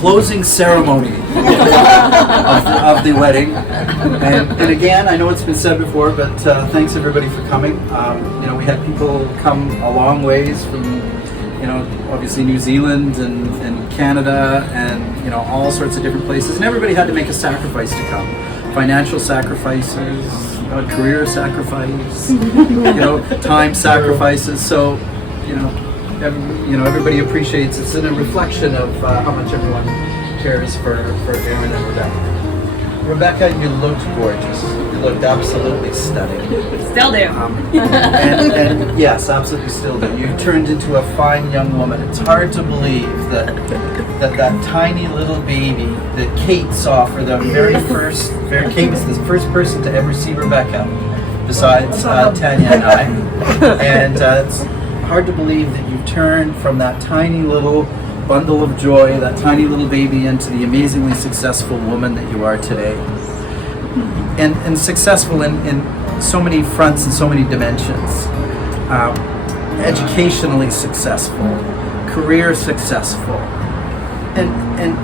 closing ceremony of the wedding. And again, I know it's been said before, but thanks everybody for coming. We had people come a long ways from, obviously New Zealand and Canada and, all sorts of different places. And everybody had to make a sacrifice to come. Financial sacrifices, career sacrifice, time sacrifices. So, everybody appreciates. It's in a reflection of how much everyone cares for Aaron and Rebecca. Rebecca, you looked gorgeous. You looked absolutely stunning. Still do. And yes, absolutely still do. You turned into a fine young woman. It's hard to believe that tiny little baby that Kate saw for the very first. Kate was the first person to ever see Rebecca, besides Tanya and I. And it's hard to believe that you turned from that tiny little bundle of joy, that tiny little baby, into the amazingly successful woman that you are today. And successful in so many fronts and so many dimensions. Educationally successful, career successful, and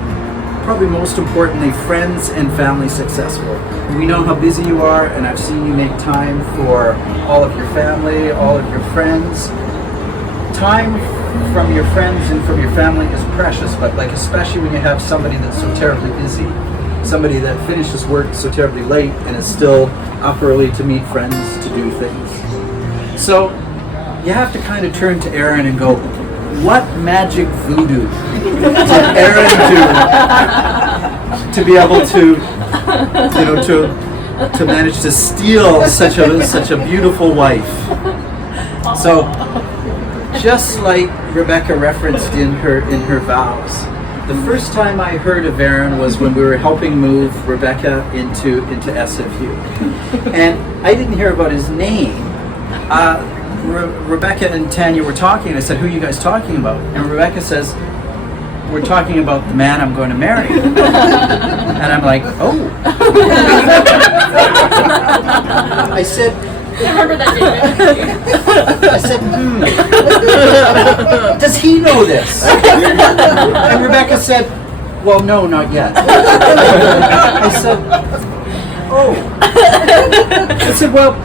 probably most importantly, friends and family successful. We know how busy you are, and I've seen you make time for all of your family, all of your friends. Time from your friends and from your family is precious, but especially when you have somebody that's so terribly busy, somebody that finishes work so terribly late and is still up early to meet friends, to do things. So you have to kind of turn to Aaron and go, what magic voodoo did Aaron do to be able to manage to steal such a beautiful wife? So just like Rebecca referenced in her vows, the first time I heard of Aaron was when we were helping move Rebecca into SFU. And I didn't hear about his name. Rebecca and Tanya were talking, and I said, who are you guys talking about? And Rebecca says, we're talking about the man I'm going to marry. And I'm like, oh. I said, I remember that, David. I said, does he know this? And Rebecca said, well, no, not yet. I said, oh. I said, well,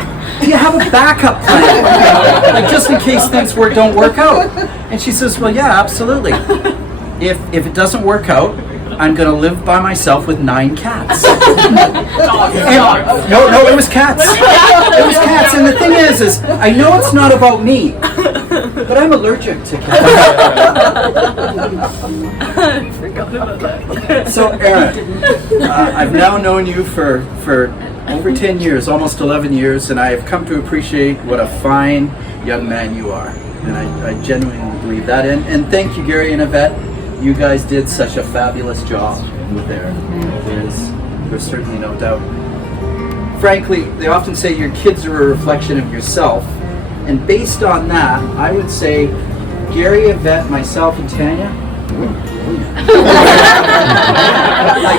do you have a backup plan? Just in case things don't work out. And she says, well, yeah, absolutely. If it doesn't work out, I'm going to live by myself with 9 cats. No, it was cats. It was cats. And the thing is I know it's not about me, but I'm allergic to cats. I forgot about that. So, Aaron, I've now known you for over 10 years, almost 11 years, and I have come to appreciate what a fine young man you are. And I genuinely believe that. And thank you, Gary and Yvette. You guys did such a fabulous job with Aaron. There's certainly no doubt. Frankly, they often say your kids are a reflection of yourself. And based on that, I would say Gary, Yvette, myself, and Tanya,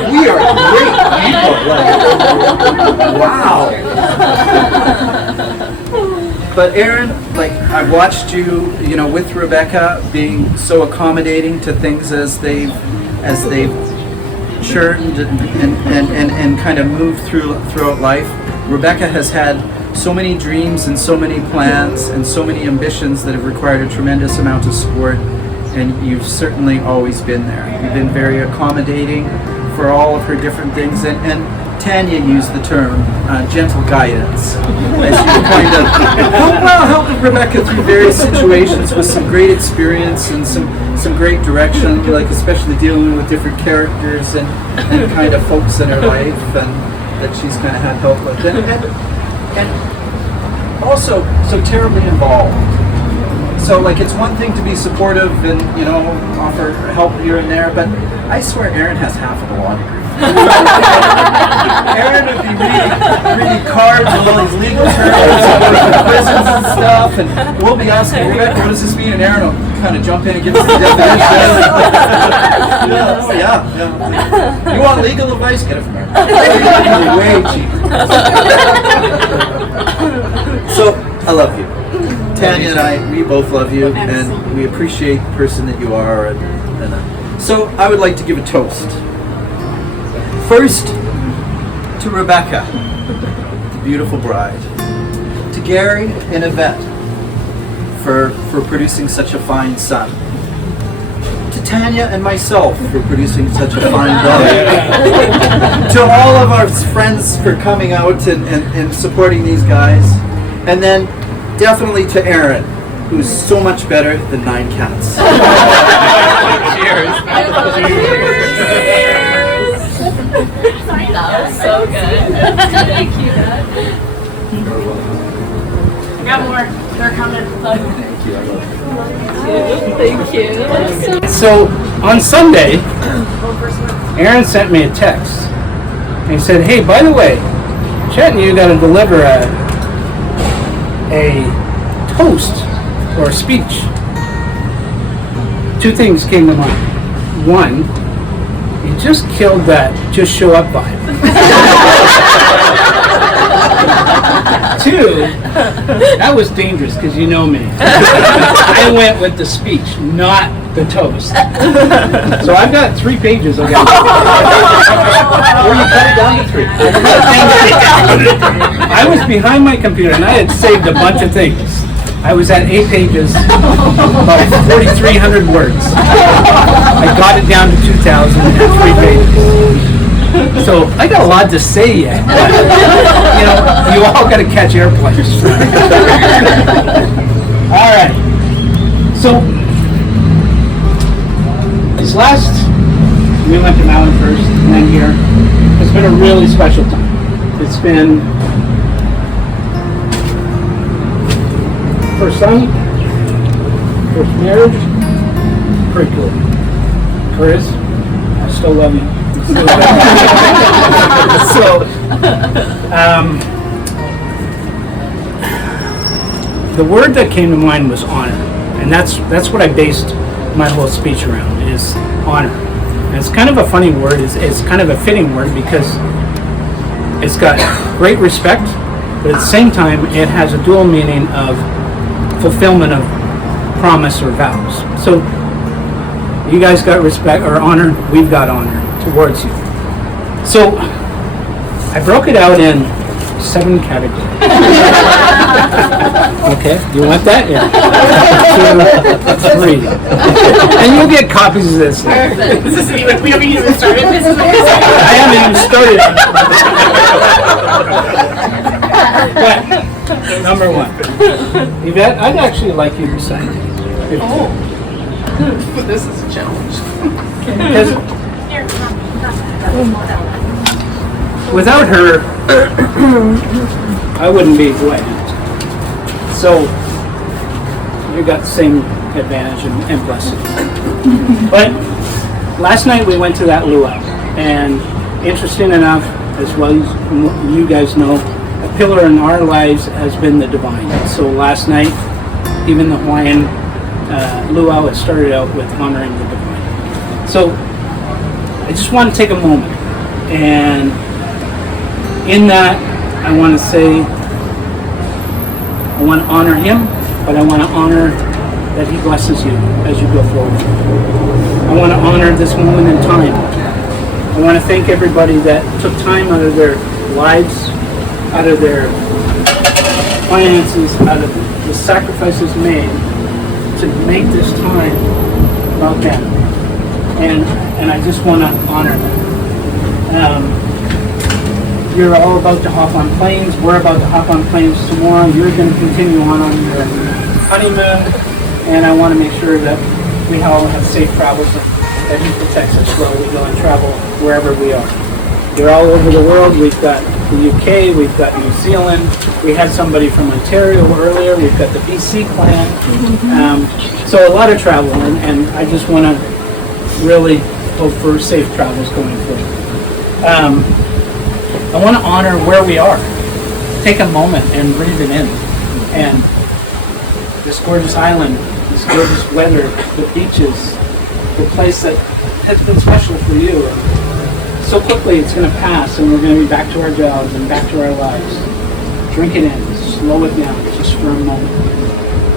we are great people. Wow. But Aaron, I've watched you, with Rebecca being so accommodating to things as they've churned and kind of moved throughout life. Rebecca has had so many dreams and so many plans and so many ambitions that have required a tremendous amount of support, and you've certainly always been there. You've been very accommodating for all of her different things, and Tanya used the term gentle guidance as you kind of help Rebecca through various situations with some great experience and some great direction, especially dealing with different characters and kind of folks in her life and that she's kind of had help with, and also so terribly involved. So it's one thing to be supportive and offer help here and there, but I swear Aaron has half of the law degree. Aaron would be reading cards and all these legal terms and prisons and stuff, and we'll be asking, Rebecca, what does this mean? And Aaron will kind of jump in and give us the definition. Yeah. You want legal advice? Get it from Aaron. Way cheaper. So, I love you. Tanya and I, we both love you, and we appreciate the person that you are, and So I would like to give a toast. First, to Rebecca, the beautiful bride. To Gary and Yvette for producing such a fine son. To Tanya and myself for producing such a fine daughter. To all of our friends for coming out and supporting these guys. And then definitely to Aaron, who's so much better than 9 cats. Cheers. That was so good. Thank you, Dad. I got more. They're coming. Thank you. So on Sunday, Aaron sent me a text. And he said, "Hey, by the way, Chet and you got to deliver a toast or a speech." 2 things came to mind. 1, you just killed that just show up vibe. 2, that was dangerous because you know me. I went with the speech, not the toast. So I've got 3 pages. I got. Or you cut it down to 3. I was behind my computer and I had saved a bunch of things. I was at 8 pages, about 4,300 words. I got it down to 2,000 and 3 pages. So I got a lot to say yet, but you all got to catch airplanes. All right. So this last, we went to Maui first, and then here. It's been a really special time. It's been first son, first marriage, pretty cool. Chris, I still love you. So, the word that came to mind was honor, and that's what I based my whole speech around, is honor. And it's kind of a funny word. It's kind of a fitting word because it's got great respect, but at the same time, it has a dual meaning of fulfillment of promise or vows. So you guys got respect or honor, we've got honor towards you. So I broke it out in 7 categories. Okay, you want that? Yeah. 2, 3. And you'll get copies of this. Perfect. This isn't even, we haven't even started. This is I haven't even started. But number 1. Yvette, I'd actually like you to sign it. Oh. This is a challenge. Without her, I wouldn't be who I am. So, you got the same advantage and blessing. But last night we went to that luau, and interesting enough, as well as you guys know, a pillar in our lives has been the divine. So last night, even the Hawaiian luau, it started out with honoring the divine. So I just want to take a moment, and in that, I want to say, I want to honor him, but I want to honor that he blesses you as you go forward. I want to honor this moment in time. I want to thank everybody that took time out of their lives, out of their finances, out of the sacrifices made to make this time about them. And I just want to honor them. You're all about to hop on planes. We're about to hop on planes tomorrow. You're going to continue on your honeymoon. And I want to make sure that we all have safe travels and that he protects us while we go and travel wherever we are. You're all over the world. We've got the UK, we've got New Zealand. We had somebody from Ontario earlier. We've got the BC clan. So a lot of travel, and I just want to really hope for safe travels going forward. I want to honor where we are. Take a moment and breathe it in. And this gorgeous island, this gorgeous weather, the beaches, the place that has been special for you. So quickly it's going to pass and we're going to be back to our jobs and back to our lives. Drink it in, slow it down just for a moment.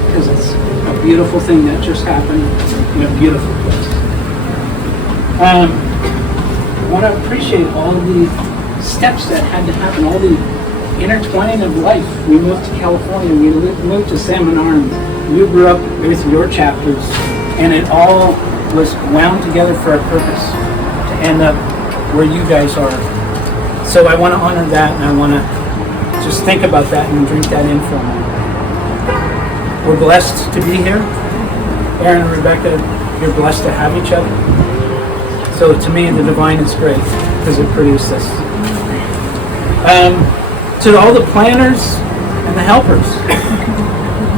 Because it's a beautiful thing that just happened in a beautiful place. I want to appreciate all the steps that had to happen, all the intertwining of life. We moved to California, we moved to Salmon Arm, you grew up with your chapters, and it all was wound together for a purpose to end up where you guys are. So I want to honor that, and I want to just think about that and drink that in for a moment. We're blessed to be here. Aaron and Rebecca, you're blessed to have each other. So to me, the divine is great because it produced this. To all the planners and the helpers,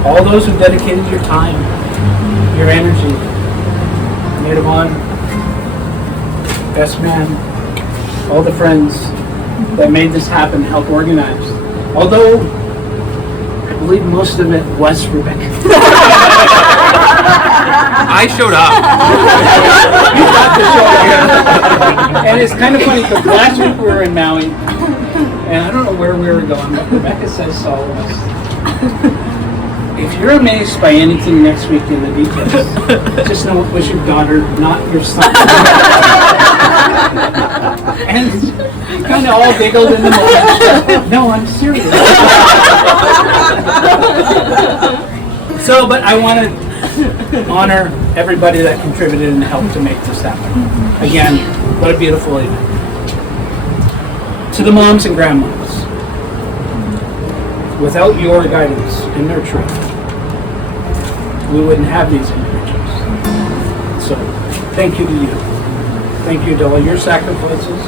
all those who dedicated your time, your energy, maid of honor, best man, all the friends that made this happen, helped organize. Although I believe most of it was Rebecca. I showed up. You got to show up. And it's kind of funny because last week we were in Maui, and I don't know where we were going, but Rebecca says saw us. If you're amazed by anything next week in the details, just know it was your daughter, not your son. And you kind of all giggled in the moment. No, I'm serious. So, but I want to honor everybody that contributed and helped to make this happen. Again, what a beautiful evening. To the moms and grandmoms, without your guidance and nurturing, we wouldn't have these individuals. So, thank you to you. Thank you to all your sacrifices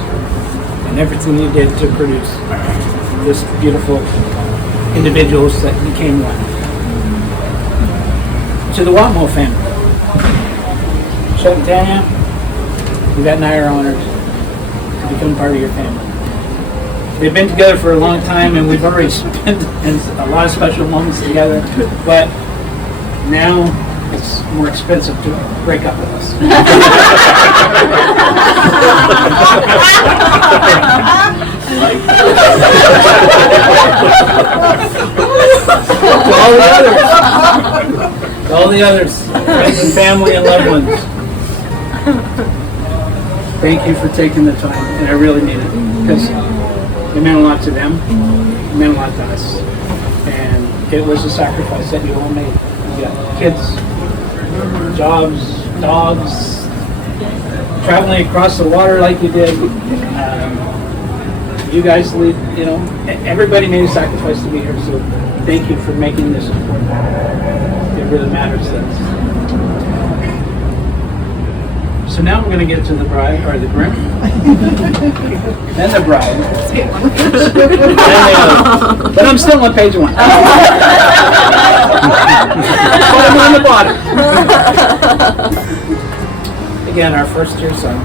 and everything you did to produce this beautiful individuals that became one. To the Watmough family, Chet and Tanya, Yvette and I are honored to become part of your family. They've been together for a long time, and we've already spent a lot of special moments together, but now it's more expensive to break up with us. To all the others, friends and family and loved ones, thank you for taking the time, and I really need it, because it meant a lot to them, it meant a lot to us, and it was a sacrifice that you all made. You got kids, jobs, dogs, traveling across the water like you did. You guys lead, everybody made a sacrifice to be here, so thank you for making this important. It really matters to us. So now I'm going to get to the bride, or the groom, then the bride, but I'm still on page 1. But I'm on the bottom. Again, our first year son.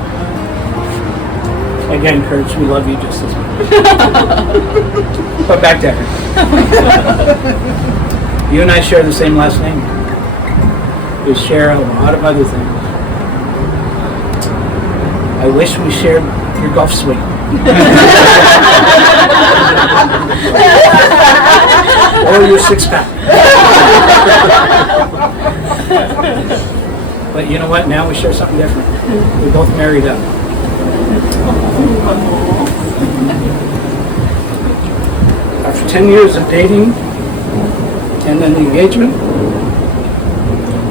Again, Courage, we love you just as much. But back to Erin. You and I share the same last name. We share a lot of other things. I wish we shared your golf swing. Or your 6-pack. But you know what? Now we share something different. We both married up. After 10 years of dating and then the engagement,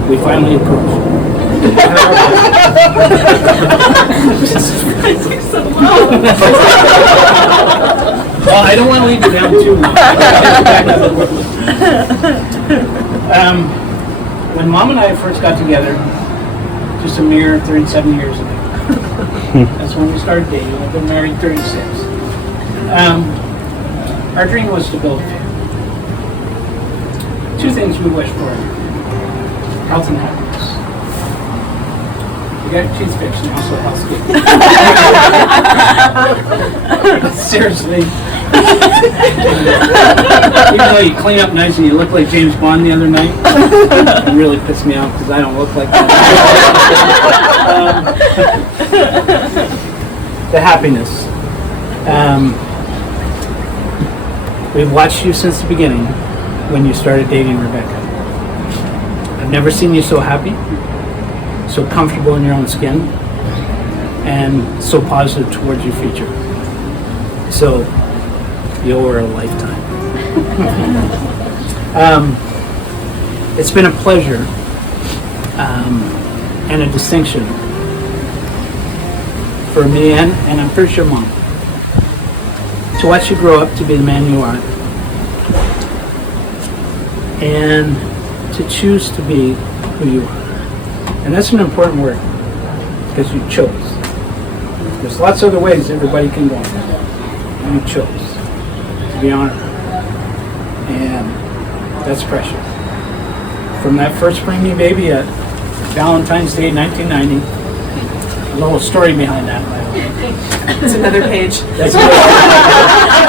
we finally approved. Well, I don't want to leave you down too long. When Mom and I first got together, just a mere 37 years ago, that's when we started dating. I've been married 36. Our dream was to build a family. 2 things we wish for: health and happiness. We got teeth fixed now, so health's good. Seriously. Even though you clean up nice and you look like James Bond the other night, it really pissed me off because I don't look like that. The happiness. We've watched you since the beginning when you started dating Rebecca. I've never seen you so happy, so comfortable in your own skin, and so positive towards your future. So you're a lifetime. It's been a pleasure and a distinction for me and I'm pretty sure Mom to watch you grow up to be the man you are and to choose to be who you are. And that's an important word because you chose. There's lots of other ways everybody can go. You chose to be honored. And that's precious. From that first bring me baby at Valentine's Day 1990, a little story behind that. It's another page. That's good.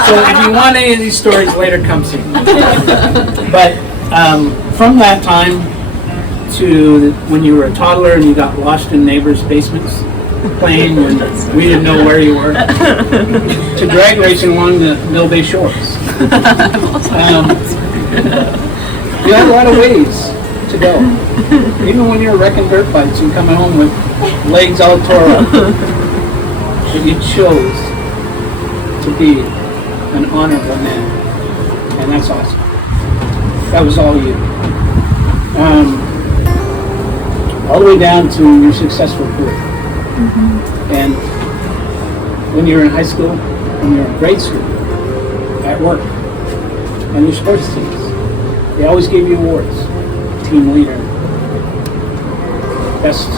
So if you want any of these stories later, come see me. But from that time to when you were a toddler and you got lost in neighbors' basements playing when we didn't know where you were, to drag racing along the Mill Bay shores. You had a lot of ways to go. Even when you were wrecking dirt bikes and coming home with legs all tore up. But you chose to be an honorable man. And that's awesome. That was all you. All the way down to your successful career. And when you were in high school, when you were in grade school, at work, on your sports teams, they always gave you awards. Team leader, best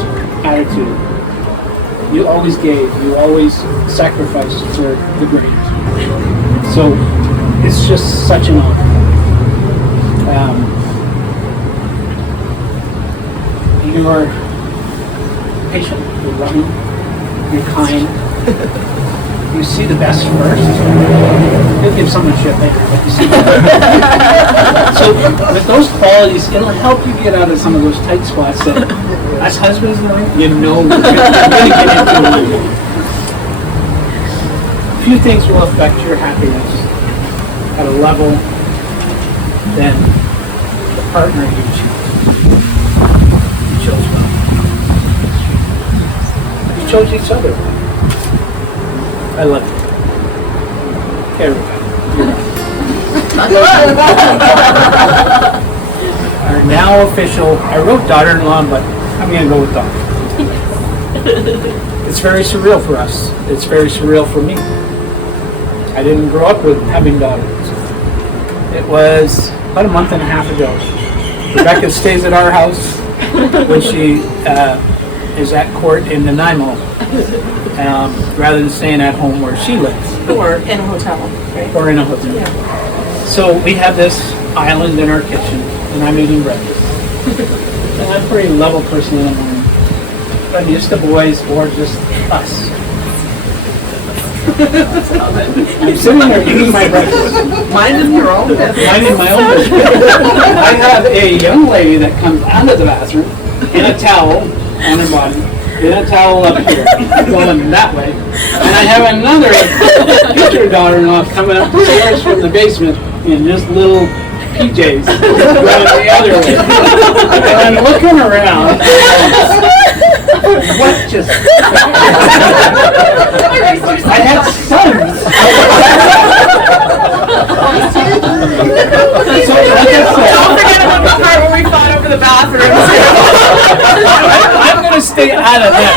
attitude. You always gave, you always sacrificed for the grades. So it's just such an honor. You're patient, you're loving, you're kind. You see the best first. You'll give someone shit later, but you see the best. So with those qualities, it'll help you get out of some of those tight spots that as husbands, you know you're going to get into. A few things will affect your happiness at a level than the partner you choose. You chose well. You chose each other. I love you. Everybody. Our now official, I wrote daughter-in-law, but I'm going to go with daughter. It's very surreal for us. It's very surreal for me. I didn't grow up with having daughters. It was about a month and a half ago. Rebecca stays at our house when she is at court in Nanaimo, rather than staying at home where she lives. Or in a hotel, right? Or in a hotel. Yeah. So we have this island in our kitchen, and I'm eating breakfast. And I'm a pretty level person in the morning. But just the boys or just us. I'm sitting there eating my breakfast. Minding your own business. Minding my own business. I have a young lady that comes out of the bathroom in a towel on her body, in a towel up here, going that way. And I have another future daughter-in-law coming up the stairs from the basement in just little PJs going the other way. And I'm looking around. What just... I had sons. So, like I said, Don't forget about the part where we fought over the bathroom. I'm going to stay out of that.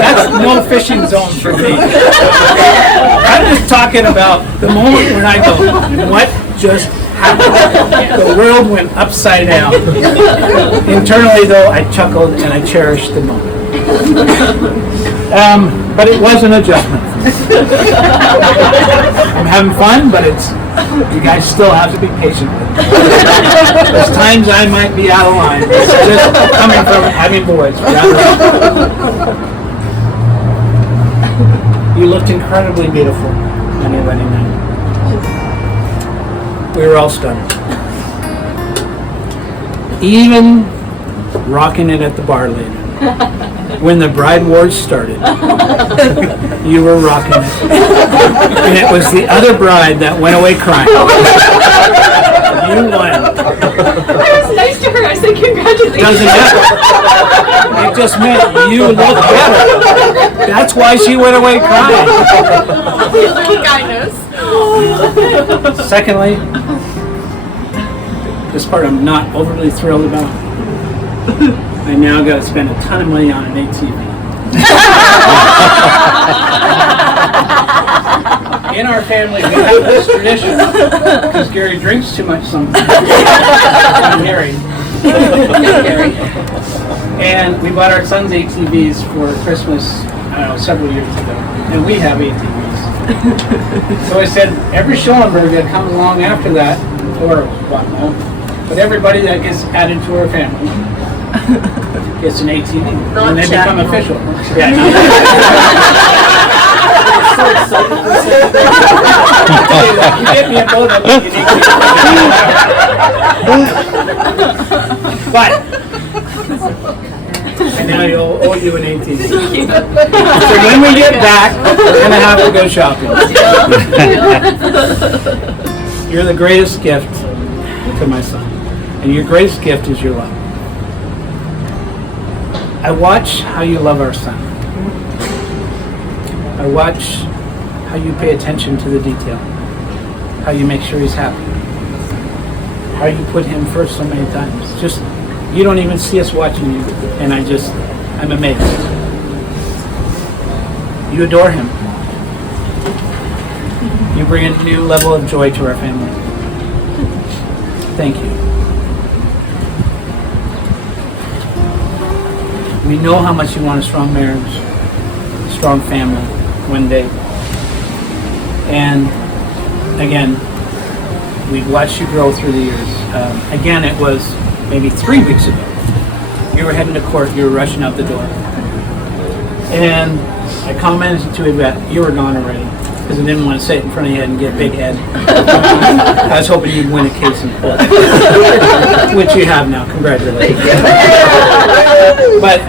That's no fishing zone for me. I'm just talking about the moment when I go, what just happened? The world went upside down. Internally, though, I chuckled and I cherished the moment. But it was an adjustment. I'm having fun, but you guys still have to be patient with me. There's times I might be out of line. It's just coming from having boys. You looked incredibly beautiful on your wedding night. We were all stunned. Even rocking it at the bar later. When the bride wars started, you were rocking it. And it was the other bride that went away crying. You won. I was nice to her. I said, congratulations. Doesn't matter. It just meant you look better. That's why she went away crying. Kindness. Secondly, this part I'm not overly thrilled about. I now got to spend a ton of money on an ATV. In our family, we have this tradition because Gary drinks too much sometimes. I'm married. And we bought our sons ATVs for Christmas, I don't know, several years ago. And we have ATVs. So I said, every Schulenberg that comes along after that, or Watmough, but everybody that gets added to our family gets an ATV. And they Chet. become official. Yeah, you get me a boat up, you need But, and now you'll owe you an ATV. So when we get back, we're going to have to go shopping. You're the greatest gift to my son. And your greatest gift is your love. I watch how you love our son. I watch how you pay attention to the detail. How you make sure he's happy. How you put him first so many times. Just, you don't even see us watching you. And I'm amazed. You adore him. You bring a new level of joy to our family. Thank you. We know how much you want a strong marriage, a strong family one day. And again, we've watched you grow through the years. Again, it was maybe 3 weeks ago. You were heading to court, you were rushing out the door. And I commented to Yvette, you were gone already, because I didn't want to sit in front of you and get a big head. I was hoping you'd win a case in court, which you have now. Congratulations. But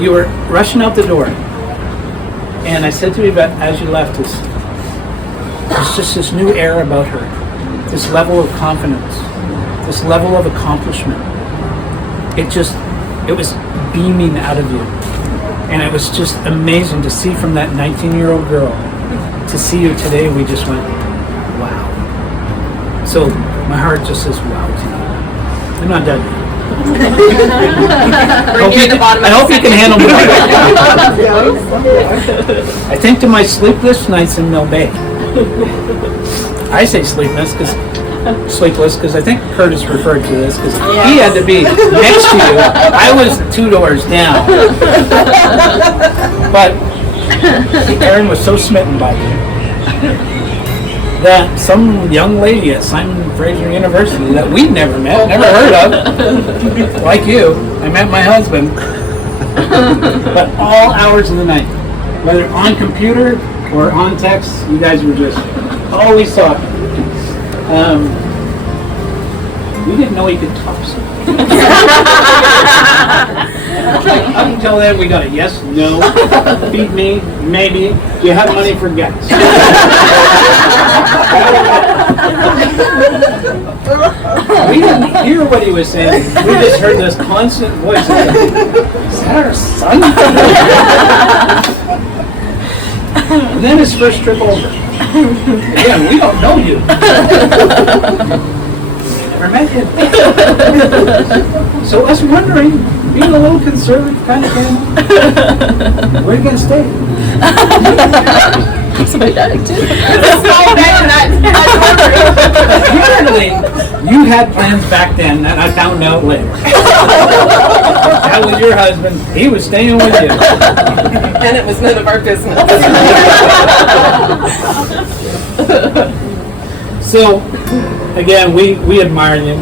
you were rushing out the door, and I said to Yvette as you left, there's just this new air about her, this level of confidence, this level of accomplishment. It was beaming out of you. And it was just amazing to see from that 19-year-old girl to see you today. We just went, wow. So my heart just says, wow to you. I'm not done yet. I hope you can handle me. I think to my sleepless nights in Mill Bay. I say sleepless because I think Curtis referred to this because he had to be next to you. I was 2 doors down. But Aaron was so smitten by you that some young lady at Simon Fraser University that we'd never met, never heard of, like you, I met my husband, but all hours of the night, whether on computer or on text, you guys were just always talking. We didn't know he could talk so. Up until then, we got a yes, no, feed me, maybe. Do you have money for gas? We didn't hear what he was saying. We just heard this constant voice. Is that our son? And then his first trip over. Again, we don't know you. Never met him. So us wondering, being a little conservative kind of family, where are you going to stay? Apparently, you had plans back then that I found out later. That was your husband. He was staying with you. And it was none of our business. So, again, we admire you.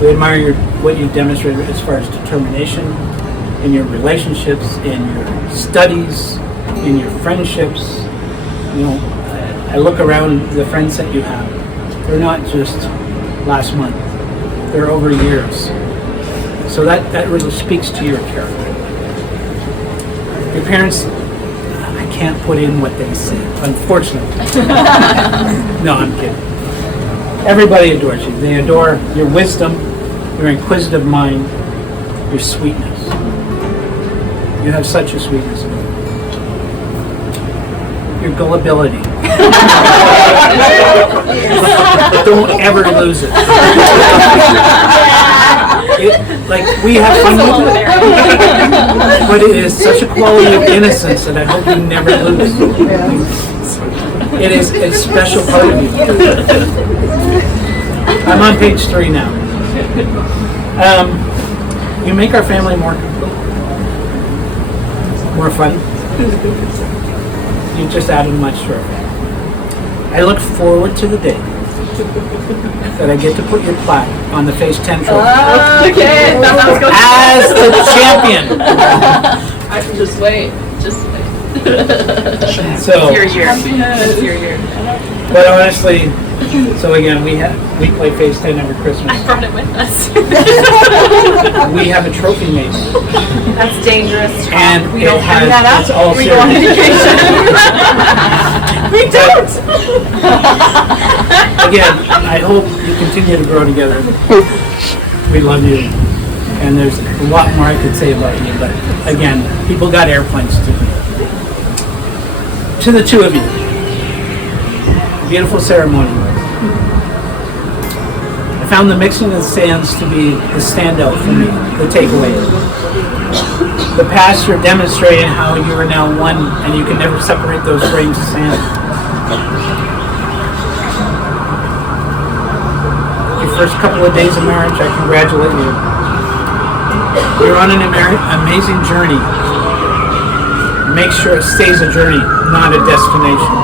We admire what you demonstrated as far as determination in your relationships, in your studies, in your friendships. You know, I look around the friends that you have. They're not just last month. They're over years. So that really speaks to your character. Your parents, I can't put in what they say, unfortunately. No, I'm kidding. Everybody adores you. They adore your wisdom, your inquisitive mind, your sweetness. You have such a sweetness. Your gullibility. Don't ever lose it. Like, we have fun with it, but it is such a quality of innocence that I hope you never lose. It is a special part of you. I'm on page 3 now. You make our family more fun. You just added much to our family. I look forward to the day that I get to put your plaque on the Phase 10 trophy. Okay, As the champion. I can just wait. So, Your year. It's your year. but honestly, so again, we play Phase 10 every Christmas. I brought it with us. We have a trophy made. That's dangerous. And we it don't bring has, that up. it's all We go on serious. vacation. We don't. Again, I hope you continue to grow together. We love you. And there's a lot more I could say about you, but again, people got airplanes too. To the two of you, beautiful ceremony. I found the mixing of the sands to be the standout for me, the takeaway. The past, you're demonstrating how you are now one and you can never separate those grains of sand. Your first couple of days of marriage, I congratulate you. You're on an amazing journey. Make sure it stays a journey, not a destination.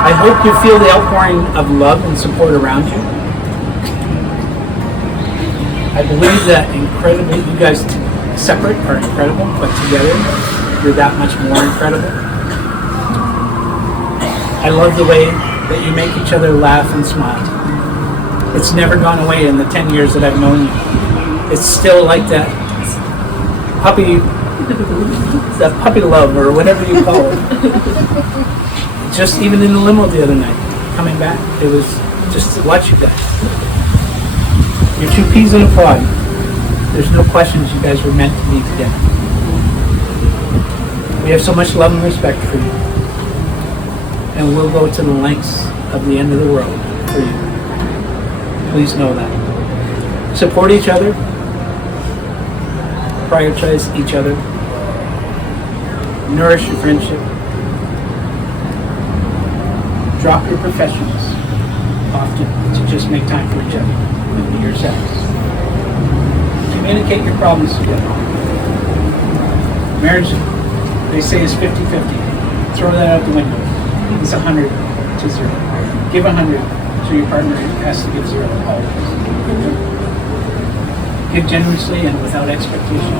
I hope you feel the outpouring of love and support around you. I believe that incredibly, you guys separate are incredible, but together, you're that much more incredible. I love the way that you make each other laugh and smile. It's never gone away in the 10 years that I've known you. It's still like that puppy love, or whatever you call it. Just even in the limo the other night, coming back, it was just to watch you guys. You're two peas in a pod. There's no questions, you guys were meant to be together. We have so much love and respect for you. And we'll go to the lengths of the end of the world for you. Please know that. Support each other. Prioritize each other. Nourish your friendship. Drop your professions often to just make time for each other and be yourselves. Communicate your problems together. Marriage, they say, is 50-50. Throw that out the window. It's 100 to 0. Give 100 to your partner who has to give 0 always. Give generously and without expectation.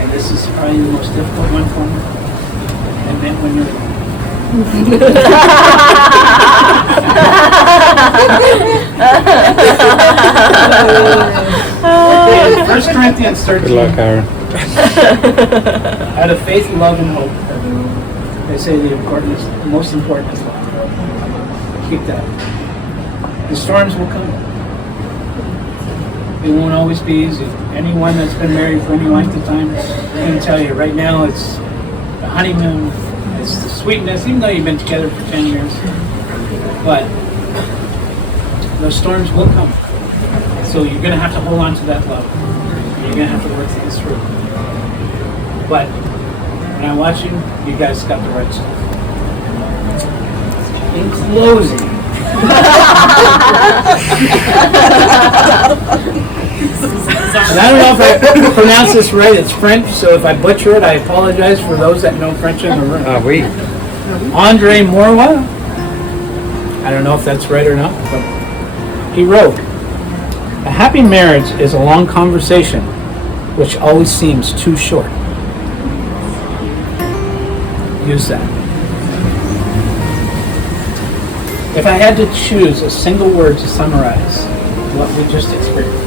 And this is probably the most difficult one for me. And then when you're 1 Corinthians 13. Good luck, Aaron. Out of faith, love, and hope. They say the most important is love. Keep that. The storms will come. It won't always be easy. Anyone that's been married for any length of time can tell you right now it's the honeymoon, it's the sweetness, even though you've been together for 10 years. But those storms will come. So you're going to have to hold on to that love. You're going to have to work things through. But when I'm watching, you guys got the right stuff. In closing, and I don't know if I pronounce this right, it's French, so if I butcher it, I apologize for those that know French in the room. Oui. Andre Morwa, I don't know if that's right or not, but he wrote, "A happy marriage is a long conversation which always seems too short." Use that. If I had to choose a single word to summarize what we just experienced,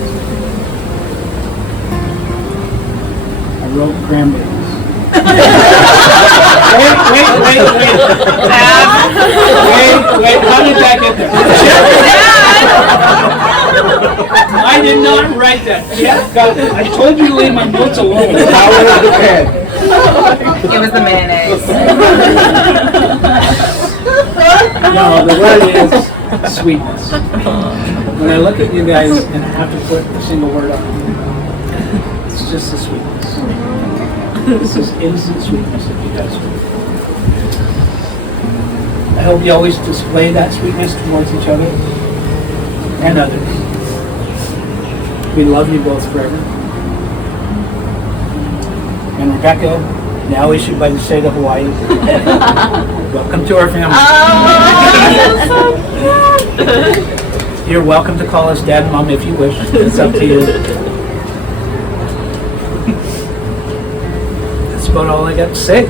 I wrote cranberries. wait. How did that get there? I did not write that. Yeah, God, I told you to leave my notes alone. Power of the pen. It was the mayonnaise. No, the word is sweetness. When I look at you guys and I have to put a single word on it, it's just the sweetness. This is innocent sweetness that you guys do. I hope you always display that sweetness towards each other and others. We love you both forever. And Rebecca, now issued by the state of Hawaii, welcome to our family. You're welcome to call us Dad and Mom if you wish. It's up to you. That's about all I got to say.